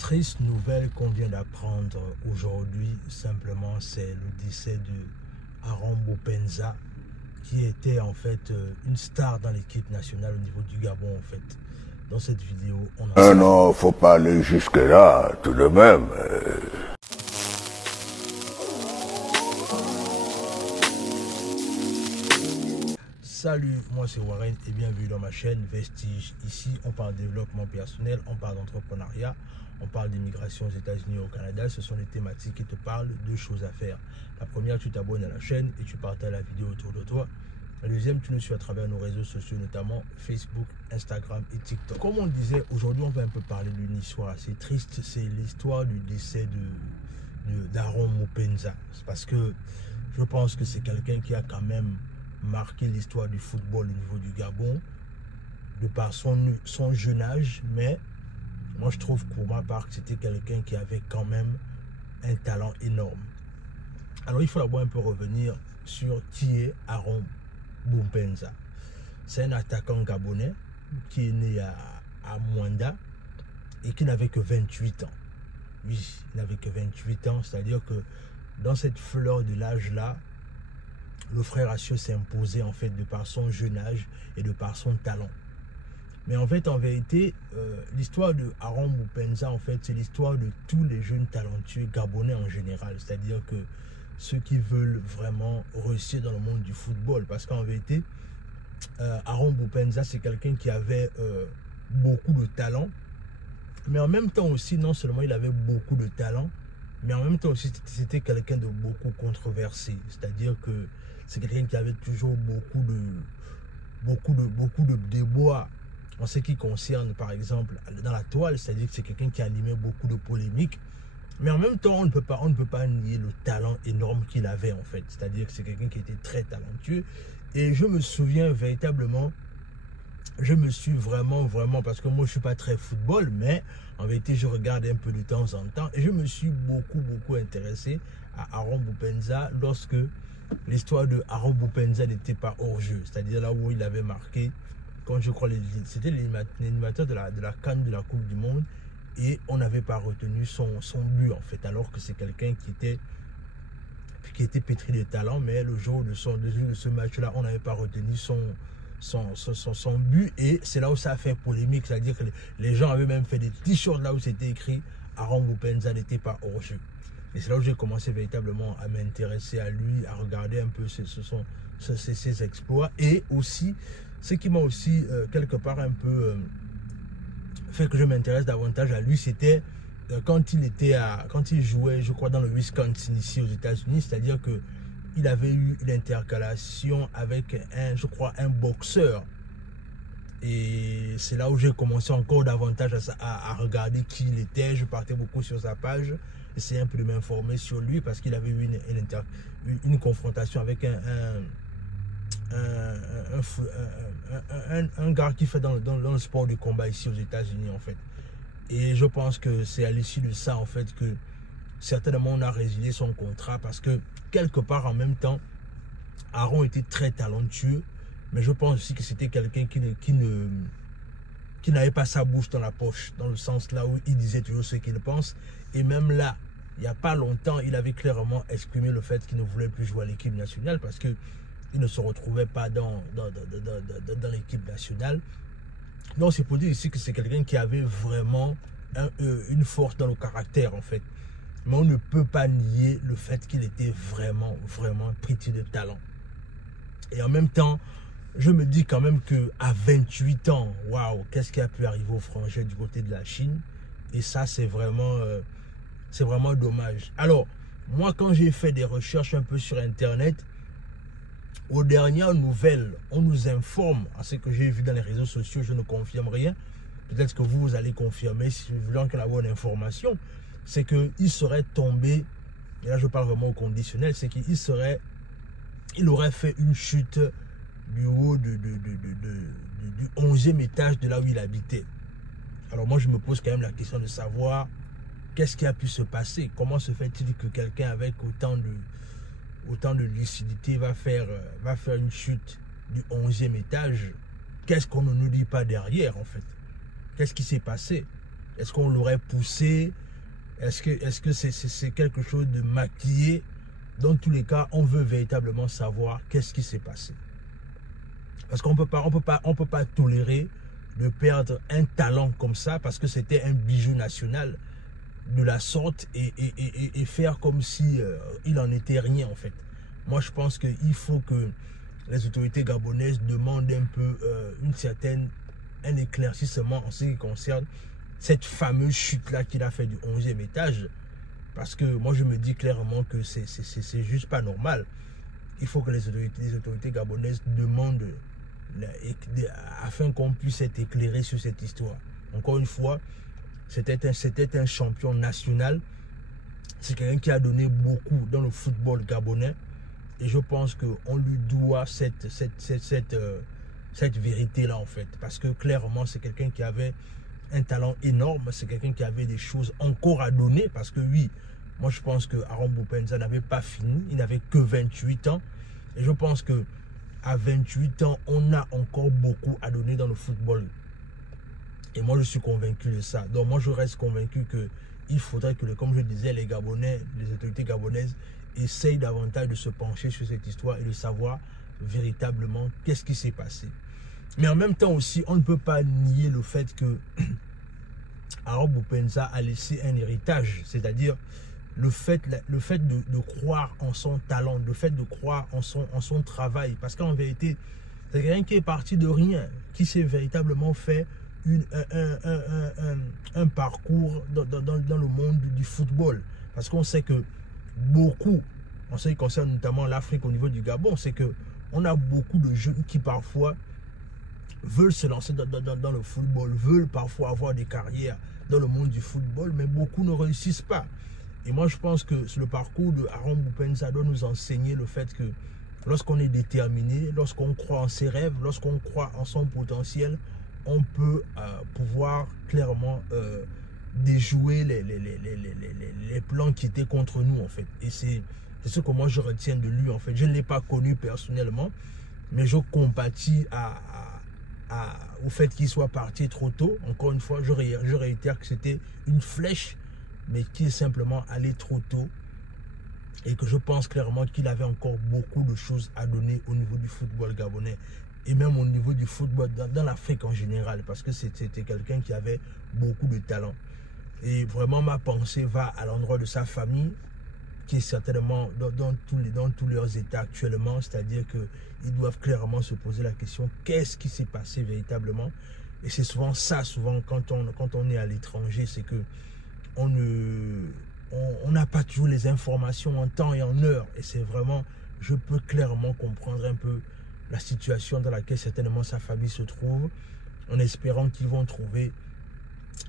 Triste nouvelle qu'on vient d'apprendre aujourd'hui, simplement, c'est le décès de Aaron Bopenza, qui était en fait une star dans l'équipe nationale au niveau du Gabon en fait. Dans cette vidéo, on a... Non, faut pas aller jusque là, tout de même. Salut, moi c'est Warren et bienvenue dans ma chaîne Vestige. Ici, on parle de développement personnel, on parle d'entrepreneuriat, on parle d'immigration aux États-Unis et au Canada. Ce sont des thématiques qui te parlent de choses à faire. La première, tu t'abonnes à la chaîne et tu partages la vidéo autour de toi. La deuxième, tu nous suis à travers nos réseaux sociaux, notamment Facebook, Instagram et TikTok. Comme on le disait, aujourd'hui, on va un peu parler d'une histoire assez triste. C'est l'histoire du décès d'Aaron Bopenza. C'est parce que je pense que c'est quelqu'un qui a quand même marqué l'histoire du football au niveau du Gabon, de par son jeune âge, mais moi je trouve pour ma part que c'était quelqu'un qui avait quand même un talent énorme. Alors il faut d'abord un peu revenir sur qui est Aaron Bopenza. C'est un attaquant gabonais qui est né à Mwanda et qui n'avait que 28 ans. Oui, il n'avait que 28 ans, c'est-à-dire que dans cette fleur de l'âge là, le frère Assio s'est imposé en fait de par son jeune âge et de par son talent. Mais en fait, en vérité, l'histoire de Aaron Bopenza, en fait, c'est l'histoire de tous les jeunes talentueux gabonais en général. C'est-à-dire que ceux qui veulent vraiment réussir dans le monde du football. Parce qu'en vérité, Aaron Bopenza, c'est quelqu'un qui avait beaucoup de talent. Mais en même temps aussi, non seulement il avait beaucoup de talent, mais en même temps aussi, c'était quelqu'un de beaucoup controversé. C'est-à-dire que c'est quelqu'un qui avait toujours beaucoup de déboires en ce qui concerne, par exemple, dans la toile. C'est-à-dire que c'est quelqu'un qui animait beaucoup de polémiques. Mais en même temps, on ne peut pas nier le talent énorme qu'il avait, en fait. C'est-à-dire que c'est quelqu'un qui était très talentueux. Et je me souviens véritablement, je me suis vraiment, parce que moi, je ne suis pas très football, mais en vérité, je regarde un peu de temps en temps. Et je me suis beaucoup intéressé à Aaron Bopenza lorsque l'histoire de Aaron Bopenza n'était pas hors jeu. C'est-à-dire là où il avait marqué, quand je crois, c'était l'animateur de la CAN de la Coupe du Monde. Et on n'avait pas retenu son but, en fait. Alors que c'est quelqu'un qui était pétri de talent. Mais le jour de ce match-là, on n'avait pas retenu son but, et c'est là où ça a fait polémique, c'est-à-dire que les gens avaient même fait des t-shirts là où c'était écrit Aaron Bopenza n'était pas hors jeu. Et c'est là où j'ai commencé véritablement à m'intéresser à lui, à regarder un peu ses exploits, et aussi ce qui m'a aussi quelque part un peu fait que je m'intéresse davantage à lui, c'était quand il jouait, je crois, dans le Wisconsin ici aux États-Unis, c'est-à-dire que il avait eu une intercalation avec un boxeur. Et c'est là où j'ai commencé encore davantage à regarder qui il était. Je partais beaucoup sur sa page, essayer un peu de m'informer sur lui, parce qu'il avait eu une confrontation avec un gars qui fait dans le sport du combat ici aux États-Unis, en fait. Et je pense que c'est à l'issue de ça, en fait, que certainement on a résilié son contrat, parce que quelque part en même temps, Aaron était très talentueux, mais je pense aussi que c'était quelqu'un qui n'avait pas sa bouche dans la poche, dans le sens là où il disait toujours ce qu'il pense. Et même là, il n'y a pas longtemps, il avait clairement exprimé le fait qu'il ne voulait plus jouer à l'équipe nationale, parce qu'il ne se retrouvait pas dans l'équipe nationale. Donc c'est pour dire ici que c'est quelqu'un qui avait vraiment une force dans le caractère, en fait. Mais on ne peut pas nier le fait qu'il était vraiment pétri de talent. Et en même temps, je me dis quand même qu'à 28 ans, waouh, qu'est-ce qui a pu arriver aux frangins du côté de la Chine? Et ça, c'est vraiment dommage. Alors, moi, quand j'ai fait des recherches un peu sur Internet, aux dernières nouvelles, on nous informe, à ce que j'ai vu dans les réseaux sociaux, je ne confirme rien. Peut-être que vous allez confirmer si vous voulez la bonne information. C'est qu'il serait tombé, et là je parle vraiment au conditionnel, c'est qu'il aurait fait une chute du haut du 11e étage de là où il habitait. Alors moi je me pose quand même la question de savoir qu'est-ce qui a pu se passer. Comment se fait-il que quelqu'un avec autant de lucidité va faire une chute du 11e étage? Qu'est-ce qu'on ne nous dit pas derrière, en fait? Qu'est-ce qui s'est passé? Est-ce qu'on l'aurait poussé? Est-ce que c'est quelque chose de maquillé? Dans tous les cas, on veut véritablement savoir qu'est-ce qui s'est passé. Parce qu'on peut pas tolérer de perdre un talent comme ça, parce que c'était un bijou national de la sorte, et faire comme si il en était rien en fait. Moi, je pense qu'il faut que les autorités gabonaises demandent un peu un éclaircissement en ce qui concerne cette fameuse chute-là qu'il a fait du 11e étage. Parce que moi, je me dis clairement que c'est juste pas normal. Il faut que les autorités gabonaises demandent afin qu'on puisse être éclairé sur cette histoire. Encore une fois, c'était un champion national. C'est quelqu'un qui a donné beaucoup dans le football gabonais. Et je pense qu'on lui doit cette vérité-là, en fait. Parce que clairement, c'est quelqu'un qui avait un talent énorme. C'est quelqu'un qui avait des choses encore à donner. Parce que oui, moi je pense que Aaron Boupendza n'avait pas fini. Il n'avait que 28 ans. Et je pense que à 28 ans, on a encore beaucoup à donner dans le football. Et moi, je suis convaincu de ça. Donc, moi, je reste convaincu qu'il faudrait que, comme je disais, les Gabonais, les autorités gabonaises essayent davantage de se pencher sur cette histoire et de savoir véritablement qu'est-ce qui s'est passé. Mais en même temps aussi, on ne peut pas nier le fait que Aaron Boupendza a laissé un héritage, c'est-à-dire le fait de croire en son talent, le fait de croire en son travail. Parce qu'en vérité, c'est quelqu'un qui est parti de rien, qui s'est véritablement fait un parcours dans le monde du football. Parce qu'on sait que beaucoup, en ce qui concerne notamment l'Afrique au niveau du Gabon, c'est que on a beaucoup de jeunes qui parfois veulent se lancer dans le football, veulent parfois avoir des carrières dans le monde du football, mais beaucoup ne réussissent pas. Et moi, je pense que le parcours de Aaron Boupendza doit nous enseigner le fait que lorsqu'on est déterminé, lorsqu'on croit en ses rêves, lorsqu'on croit en son potentiel, on peut pouvoir clairement déjouer les plans qui étaient contre nous, en fait. Et c'est ce que moi, je retiens de lui, en fait. Je ne l'ai pas connu personnellement, mais je compatis au fait qu'il soit parti trop tôt. Encore une fois, je réitère que c'était une flèche, mais qui est simplement allé trop tôt, et que je pense clairement qu'il avait encore beaucoup de choses à donner au niveau du football gabonais, et même au niveau du football dans l'Afrique en général, parce que c'était quelqu'un qui avait beaucoup de talent. Et vraiment, ma pensée va à l'endroit de sa famille, qui est certainement dans tous leurs états actuellement, c'est-à-dire qu'ils doivent clairement se poser la question, qu'est-ce qui s'est passé véritablement? Et c'est souvent ça, quand on est à l'étranger, c'est que on n'a pas toujours les informations en temps et en heure. Et c'est vraiment, je peux clairement comprendre un peu la situation dans laquelle certainement sa famille se trouve, en espérant qu'ils vont trouver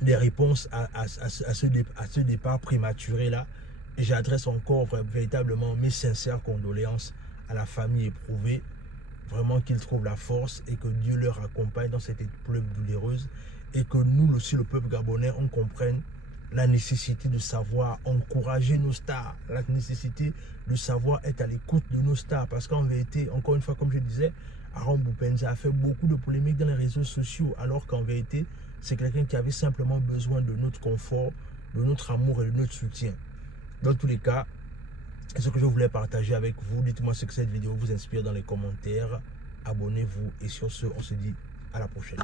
des réponses à ce départ prématuré là. Et j'adresse encore véritablement mes sincères condoléances à la famille éprouvée. Vraiment qu'ils trouvent la force et que Dieu leur accompagne dans cette épreuve douloureuse. Et que nous aussi, le peuple gabonais, on comprenne la nécessité de savoir encourager nos stars, la nécessité de savoir être à l'écoute de nos stars. Parce qu'en vérité, encore une fois, comme je disais, Aaron Boupendza a fait beaucoup de polémiques dans les réseaux sociaux, alors qu'en vérité, c'est quelqu'un qui avait simplement besoin de notre confort, de notre amour et de notre soutien. Dans tous les cas, c'est ce que je voulais partager avec vous. Dites-moi ce que cette vidéo vous inspire dans les commentaires. Abonnez-vous et sur ce, on se dit à la prochaine.